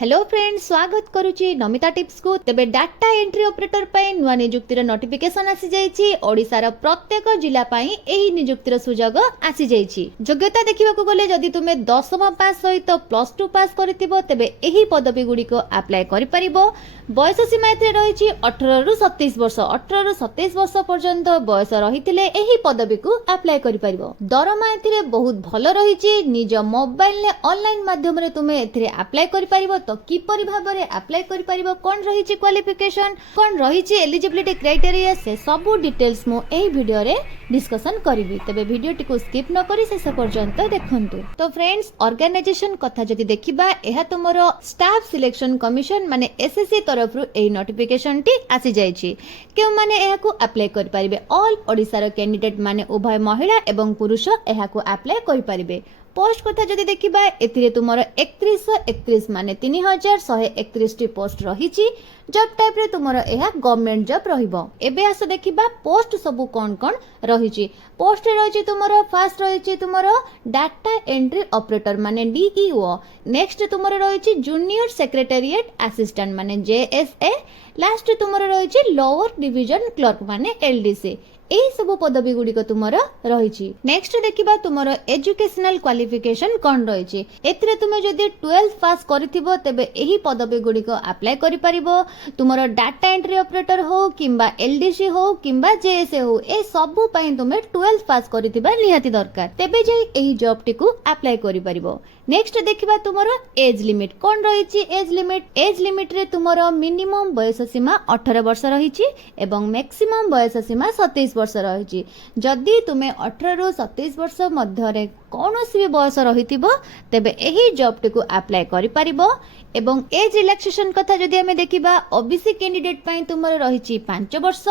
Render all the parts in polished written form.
Hello friend, स्वागत करुच्ची Namita tips को। तेबे डाटा एंट्री ऑपरेटर पई नुआ नियुक्तिर नोटिफिकेशन आसी जाइछि। ओडिसार प्रत्येक जिला पई एही नियुक्तिर सुजोग आसी जाइछि। योग्यता देखिबाकू गले जदि तुमे 10मा पास सहित +2 पास करितिबो तेबे एही पदवी गुडी को अप्लाई करि परिबो। बयस सीमा एते रहिछि 18 रु 27 वर्ष। 18 रु 27 वर्ष पर्यंत बयस रहितिले एही पदवी को अप्लाई करि परिबो। दरमा एथिरे बहुत भलो रहिछि। निज मोबाइल ने ऑनलाइन माध्यम रे तुमे एथिरे अप्लाई करि परिबो। तो किपरि भाबरे अप्लाई करि परिबो, कोन रहिछि क्वालिफिकेशन, कोन रहिछि एलिजिबिलिटी क्राइटेरिया, से सब डिटेल्स मो एही वीडियो रे डिस्कशन करिवि। तबे वीडियो टिको स्किप न करि शेष पर्यंत देखंतु। तो फ्रेंड्स, ऑर्गेनाइजेशन कथा जदि देखिबा, एहा तुमरो स्टाफ सिलेक्शन कमिशन माने एसएससी तरफ रु एही नोटिफिकेशन टी आसी जाइछि। केउ माने एहा को अप्लाई करि परिबे। ऑल ओडिसा रो कैंडिडेट माने उभय महिला एवं पुरुष एहा को अप्लाई करि परिबे। पोस्ट कथा जदि देखिबा, एथिरे तुमरो 3131 माने 3131 टी पोस्ट रहिछि। जॉब टाइप रे तुमरो एहा गवर्नमेंट जॉब रहिबो। एबे आसो देखिबा पोस्ट सब कोन कोन रहिछि। पोस्ट रे रहिछि तुमरो फर्स्ट रहिछि तुमरो डाटा एंट्री ऑपरेटर माने डीईओ। नेक्स्ट तुमरो रहिछि जूनियर सेक्रेटेरिएट असिस्टेंट माने जेएसए। लास्ट तुमरो रहिछि लोअर डिवीजन क्लर्क माने एलडीसी। एही सब पदवी गुडी को तुमरो रहिछि। नेक्स्ट देखिबा तुमरो एजुकेशनल क्वालिफिकेशन कोन रहिछि। एथिरे तुमे जदि 12th पास करिथिबो तेबे एही पदवी गुडी को अप्लाई करि परिबो। तुमरो डाटा एंट्री ऑपरेटर हो किंबा एलडीसी हो किंबा जेएसए हो, ए सब पई तुमे 12th पास करिथिबा निहाती दरकार। तेबे जे एही जॉब टी को अप्लाई करि परिबो। नेक्स्ट देखिबा तुमरो एज लिमिट कोन रहिछि। एज लिमिट रे तुमरो मिनिमम बयस सीमा 18 वर्ष रहिछि एवं मैक्सिमम बयस सीमा 27 वर्ष रहिछि। जदि तुमे 18 रु 27 वर्ष मध्य रे कोनोसी भी बयस रहितिबो तेबे एही जॉब टी को अप्लाई करि परिबो। एवं एज रिलैक्सेशन कथा जदि हमें देखिबा, ओबीसी कैंडिडेट पई तुमरो रहिछि 5 वर्ष,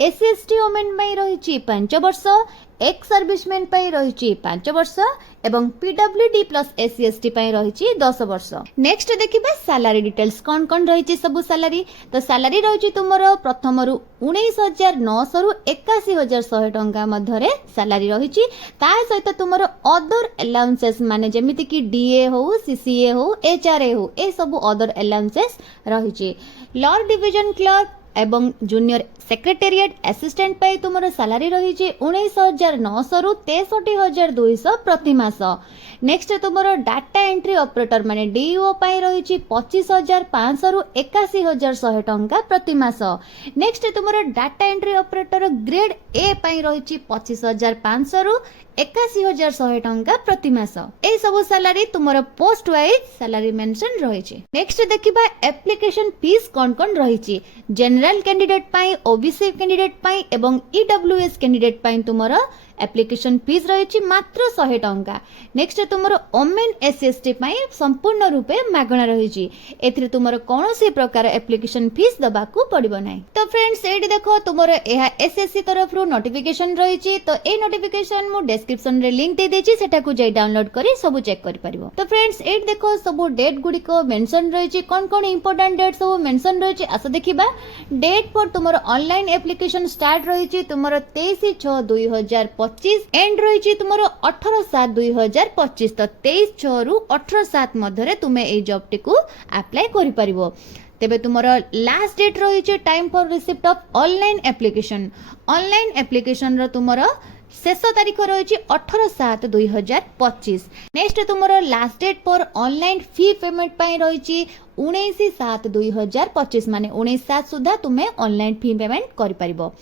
एससी एसटी वुमेन पई रहिछि 5 वर्ष, एक्स सर्विसमैन पई रहिछि 5 वर्ष एवं पीडब्ल्यूडी प्लस एससी एसटी पई रहिछि 10 वर्ष। नेक्स्ट देखिबा सैलरी डिटेल्स कोन कोन रहिछि सब सैलरी। तो सैलरी रहिछि तुमरो प्रथम रु 19900 रु 81100 टंका मध्य रे सैलरी रहिछि। ता सहित तुमरो अदर अलाउंसेस माने जेमिति कि डीए हो, सीसीए हो, एचआरए हो, ए सब अदर अलाउंसेस रहिछि। लोअर डिवीजन क्लर्क एवं जूनियर सेक्रेटेरिएट असिस्टेंट पे तुमरो सैलरी रहिछि 19900 रु 63200 प्रति मास। नेक्स्ट तुमरो डाटा एंट्री ऑपरेटर माने डीईओ पे रहिछि 25500 रु 81100 टंका प्रति मास। नेक्स्ट तुमरो data entry operator grade A पे रहिछि 25500 रु 81100 टंका प्रति मास। ए सब सैलरी तुमरो पोस्ट वाइज सैलरी मेंशन रहिछि। नेक्स्ट देखिबा एप्लीकेशन फीस कोन कोन रहिछि। जनरल कैंडिडेट पाई, ओबीसी कैंडिडेट पाई एवं ईडब्ल्यूएस कैंडिडेट पाई तुमरो एप्लीकेशन फीस रहिछि मात्र 100 टंका। नेक्स्ट तुमरो ओमेन एसएसटी पाई संपूर्ण रूपे मागणा रहिछि। एथिरे तुमरो कोनोसी प्रकार एप्लीकेशन फीस दबा को पड़िबो नै। तो फ्रेंड्स, एडी देखो तुमरो एहा एसएससी तरफ रु नोटिफिकेशन रहिछि। तो ए नोटिफिकेशन मु डिस्क्रिप्शन रे लिंक दे देछि, सेटा को जाई डाउनलोड करी सब चेक करि परिबो। तो फ्रेंड्स, एडी देखो सब डेट गुडी को मेंशन रहिछि। कोन कोन इंपोर्टेंट डेट सब मेंशन रहिछि आसो देखिबा। डेट फॉर तुमरो ऑनलाइन एप्लीकेशन स्टार्ट रहिछि तुमरो 23/6/2025 एंड रहिछि तुमरो 18/7/2025। तो 23/6 रु 18/7 मध्य रे तुमे ए जॉब टी को अप्लाई करि परिबो। तेबे तुमरो लास्ट डेट रहिछि time for receipt of online application. Online application रो तुमरो शेष तारीख रहिछि 18/7/2025। नेक्स्ट तुमरो last date for online fee payment पई रहिछि 19/7/2025 माने 19/7 सुधा तुमे ऑनलाइन फी पेमेंट करि परिबो।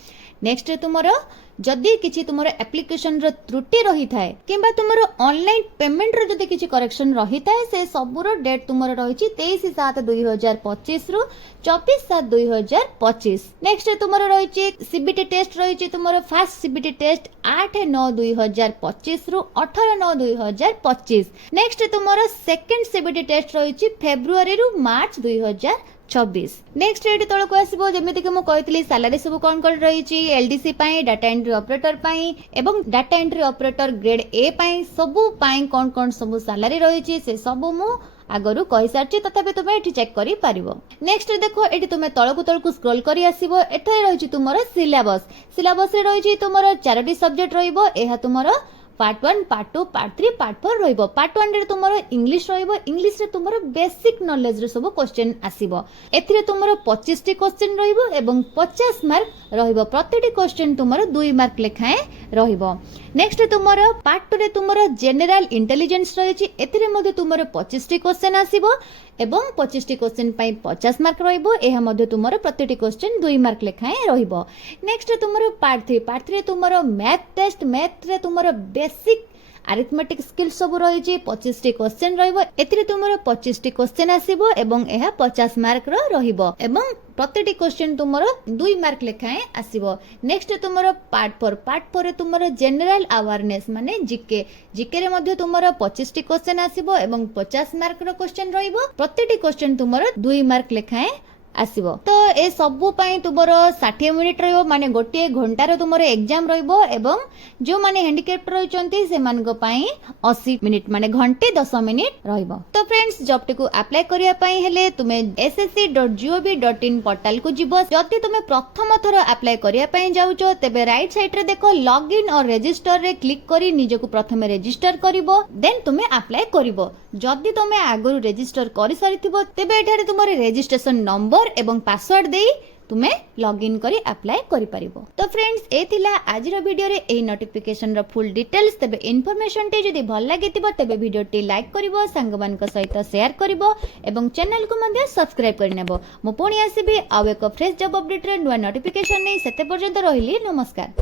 नेक्स्ट तुमरो जदि किछि तुमरो एप्लीकेशन रो त्रुटि रही थाए किंबा तुमरो ऑनलाइन पेमेंट रो जदि किछि करेक्शन रही थाए, से सबरो डेट तुमरो रहिछि 23/7/2025 रु 24/7/2025। नेक्स्ट तुमरो रहिछि सीबीटी टेस्ट रहिछि तुमरो फर्स्ट सीबीटी टेस्ट 8/9/2025 रु 18/9/2025। नेक्स्ट तुमरो सेकंड सीबीटी टेस्ट रहिछि फेब्रुआरी रु मार्च 2026। नेक्स्ट एटी तळको आसीबो जेमिति कि मु कहितली सैलरी सब कोन कोन रहिछि। एलडीसी पई, डाटा एंट्री ऑपरेटर पई एवं डाटा एंट्री ऑपरेटर ग्रेड ए पई सबु पई कोन कोन सब सैलरी रहिछि से सब मु आगरु कहि सारछि। तथापि तुमे एठी चेक करि पारिबो। नेक्स्ट देखो, एठी तुमे तळको स्क्रॉल करि आसीबो। एथे रहिछि तुमरो सिलेबस। सिलेबस रे रहिछि तुमरो 4टी सब्जेक्ट रहिबो। एहा तुमरो पार्ट 1 पार्ट 2 पार्ट 3 पार्ट 4 रहइबो। पार्ट 1 रे तुमरो इंग्लिश रहइबो, इंग्लिश रे तुमरो बेसिक नॉलेज रे सब क्वेश्चन आसीबो। एथिरे तुमरो 25 टी क्वेश्चन रहइबो एवं 50 मार्क रहइबो। प्रतिटी क्वेश्चन तुमरो 2 मार्क लेखाए रहइबो। नेक्स्ट तुमरो पार्ट 2 रे तुमरो जनरल इंटेलिजेंस रहिछि, एथिरे मध्ये तुमरो 25 टी क्वेश्चन आसीबो एवं 25 टी क्वेश्चन पई 50 मार्क रहइबो। एहा मध्ये तुमरो प्रतिटी क्वेश्चन 2 मार्क लेखाए रहइबो। नेक्स्ट तुमरो पार्ट 3, पार्ट 3 तुमरो मैथ टेस्ट, मैथ रे तुमरो बेसिक अरिथमेटिक स्किल सब रही 25 टी क्वेश्चन रहइबो। एथिरे तुमरो 25 टी क्वेश्चन आसीबो एवं एहा 50 मार्क रो रहिबो एवं प्रतिटी क्वेश्चन तुमरो 2 मार्क लेखाए आसीबो। नेक्स्ट तुमरो पार्ट 4, पार्ट 4 रे तुमरो जनरल अवेयरनेस माने जीके, जीके रे मध्ये तुमरो 25 टी क्वेश्चन आसीबो एवं 50 मार्क रो क्वेश्चन रहइबो। प्रतिटी क्वेश्चन तुमरो 2 मार्क लेखाए आसीबो। तो ए सबु पई तुमरो 60 मिनिट रहइबो, माने गोटे घंटा रो तुमरो एग्जाम रहइबो एवं जो माने हैंडिकैप रहिचंती से मान को पई 80 मिनिट माने घंटे 10 मिनिट रहइबो। तो फ्रेंड्स जॉब टिकु अप्लाई करिया पई हेले तुमे ssc.gov.in पोर्टल को जिवो। जति तुमे प्रथम थर अप्लाई करिया पई जाउचो तेबे राइट साइड रे देखो लॉग इन और रजिस्टर रे क्लिक करी निजको प्रथमे रजिस्टर करिवो, देन तुमे अप्लाई करिवो। जदि तुमे आगरु रजिस्टर करि सारिथिबो तेबे एठारे तुमरे रजिस्ट्रेशन नंबर एवं पासवर्ड देई तुमे लॉग इन करी अप्लाई करि परिबो। तो फ्रेंड्स ए थिला आजिर वीडियो रे एही नोटिफिकेशन रो फुल डिटेल्स। तेबे इन्फॉर्मेशन टे जदि भल लागितिबो तेबे वीडियो टी लाइक करिवो, संग मान को सहित शेयर करिवो एवं चैनल को मध्ये सब्सक्राइब करि नेबो। मो पुणी आसीबी आउ एक फ्रेश जॉब अपडेट रे नुवा नोटिफिकेशन नै। सेते पर्यंत रहिली नमस्कार।